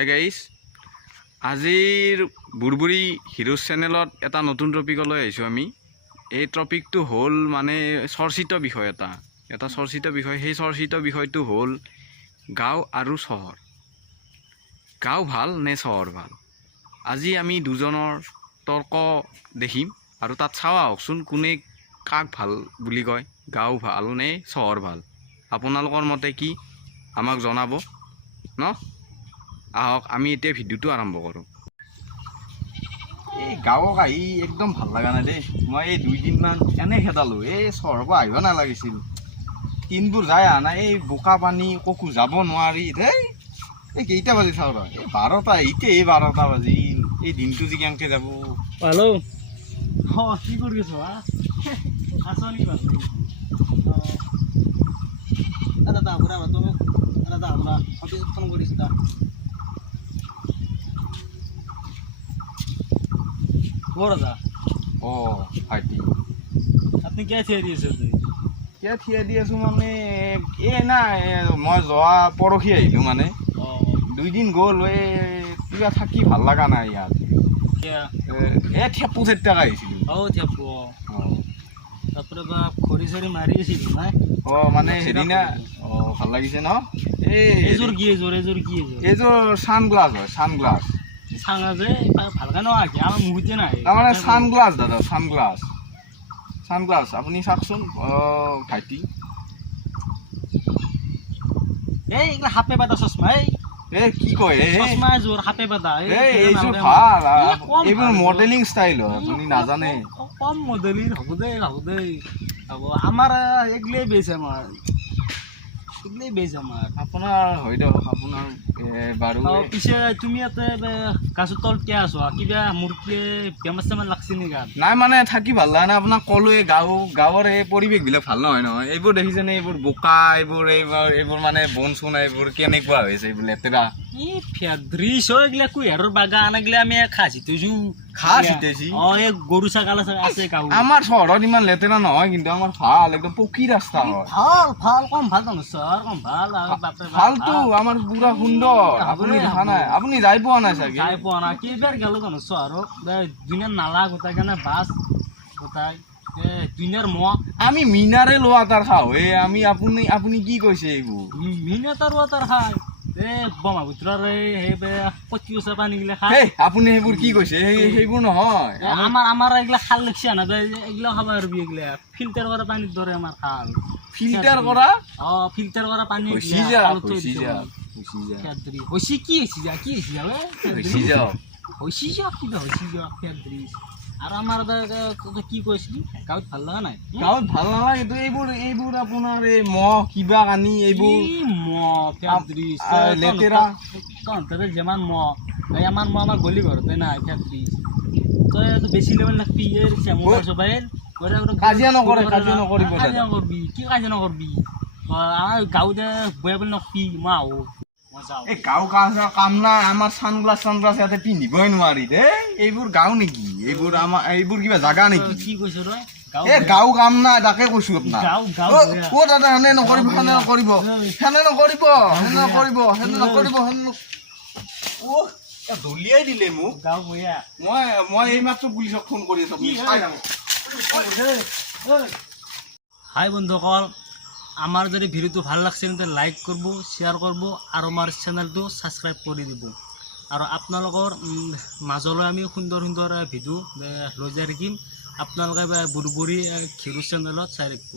Hi guys, আজিৰ বুৰবুৰী heroes চেনেলত এটা নতুন টপিকলৈ আহিছোঁ আমি। এই টপিকটো হ'ল মানে চৰ্চিত বিষয় এটা চৰ্চিত বিষয়। সেই চৰ্চিত বিষয়টো হ'ল গাঁও আৰু চহৰ। গাঁও ভাল নে চহৰ ভাল? আজি আমি দুজনৰ তৰ্ক দেখিম আৰু তাত চাওঁ আহকচোন কোনে কাক ভাল বুলি কয়, গাঁও ভাল নে চহৰ ভাল। আপোনালোকৰ মতে কি আমাক জনাব ন। আহক আমি এতিয়া ভিডিঅ'টো আৰম্ভ কৰোঁ। এই গাঁৱক আহি একদম ভাল লগা নাই দেই। মই এই 2 দিনমান এনে খেদালোঁ। এই চহৰৰ পৰা আহিব নালাগিছিল। দিনবোৰ যাই অহা নাই, এই বোকা পানী ককো যাব নোৱাৰি দেই। এই কেইটা বাজি চাওঁ ৰ, এই 12টা, এতিয়া এই 12টা বাজিল। এই দিনটো যে কেনেকৈ যাব। হেল্ল' কি কৰি আছ আছ নেকি বাৰু? দাদা বুঢ়া তুমি দাদা আমরা অফিসত ফোন করেছি তা বড় দা। ও ভাইটি, আপনি কে থিয়ে দিয়েছে তুই? কিয় থিয় দি আছোঁ মানে এই নাই, মই যোৱা পৰহি আহিলোঁ মানে 2 দিন গ'ল। এই কিবা থাকি ভাল লগা নাই ইয়াত। এই থেপু চেটাক আহিছিলোঁ। থেপু তারপরে বা খড়ি চড়ি মারিয়েছিল না? মানে সেইদিনা ভাল লাগিছে ন। এজোর কি এইযোৰ ছানগ্লাছ হয়, ছানগ্লাছ। সাংগা যে ভালকে ন আগে আমাৰ মুহূৰ্তে নাই তাৰমানে ছানগ্লাছ দাদা, ছানগ্লাছ আপুনি চাওকচোন ভাইটি। এই এগুলা হাপে বাদা চশমা। এই কি কয় চশমা জোর হাপে বাদা। এইযোৰ ভাল, এইবোৰ মডেলিং ষ্টাইল হয়, আপুনি নাজানে। কম মডেলিং হব দে হব আমার এগুলোই বেশ আমার আপোনাৰ হয় দিয়ক, আপোনাৰ বাৰু। পিছে তুমি ইয়াতে গাছৰ তলত কিয় আছো? কিবা মোৰ কি বেমাৰ চেমাৰ লাগছে নি গাত? নাই মানে থাকি ভাল লগা নাই। আপোনাক ক'লোৱে গাঁৱৰ এই পৰিৱেশবিলাক ভাল নহয় নহয়। এইবোৰ দেখিছেনে, এইবোৰ বোকা, এইবোৰ মানে বন চোন, এইবোৰ কেনেকুৱা হৈছে, এইবোৰ লেতেৰা। এই ফেদ্ৰিছ এইগিলা কুঁহিয়াৰৰ বাগান, এইগিলা আমি খাচি থৈছো। এই গৰু ছাগল আছে গাঁও। আমাৰ চহৰত ইমান লেতেৰা নহয়, কিন্তু আমাৰ ভাল, একদম পকী ৰাস্তা হয়। ভাল কম ভাল জানো চহৰ কম ভাল? ভালতো আমাৰ পুৰা সুন্দৰ। আপুনি দেখা নাই, আপুনি যাই পোৱা নাই চাগে। যাই পোৱা নাই, কেইবাৰ গেলো জানো চহৰত। দুনিয়াৰ নালা গোটাই কেনে বাছ গোটাই দুনিয়াৰ আমি মিনাৰেল ৱাটাৰ খাওঁ। আপুনি কি কৈছে এইবোৰ? মিনাৰেল ৱাটাৰ খাই ব্ৰহ্মপুত্ৰৰ প্ৰতি বছৰ পানী গিলা খাই। আপুনি সেইবোৰ কি কৈছে? সেইবোৰ নহয়। আমাৰ এইগিলা খাল লিখছে না, এইগিলা খাব পাৰবি। এইগিলা ফিল্টাৰ কৰা পানীৰ দৰে আমাৰ খাল। ফিল্টাৰ কৰা পানী কি আৰু আমাৰ কি কৈছিলি গাঁৱত ভাল লগা নাই? গাঁৱত ভাল নালাগে। এইবোৰ আপোনাৰ এই মহ কিবা কানি, এইবোৰ লেতেৰা তহঁতৰ যিমান মহ, আমাৰ মহ আমাৰ গলি ঘৰতে নাই। তই বেছি লেভেল নাপি কাজিয়া নকৰিব। কি কাজিয়া নকৰবি? আমাৰ গাঁৱতে বয়া বুলি নকবি। মই আহো, মই যাওঁ। এই গাঁও কাম নাই। আমাৰ ছানগ্লাছ ইয়াতে পিন্ধিবই নোৱাৰি দেই। এইবোৰ গাঁও নেকি? এইবোৰ কিবা জাগা নেকি? কি কৈছ তই? এই গাঁও কাম নাই, তাকে কৈছো আপোনাক। দাদা সেনে নকৰিব। দলিয়াই দিলে মোক। গাঁও বয়া মই এইমাত্ৰ পুলিচক ফোন কৰি আছো। হাই বন্ধুসকল, আমার যদি ভিডিওটো ভাল লাগছে তেন্তে লাইক করব, শেয়ার করব আর আমার চ্যানেলটো সাবস্ক্রাইব করে দিব। আর আপনালোকৰ মাজলৈ আমি সুন্দৰ ভিডিও লৈ যাই থাকিম। আপোনালোকে বুৰবুৰী হিৰোজ চেনেলত চাই ৰাখিব।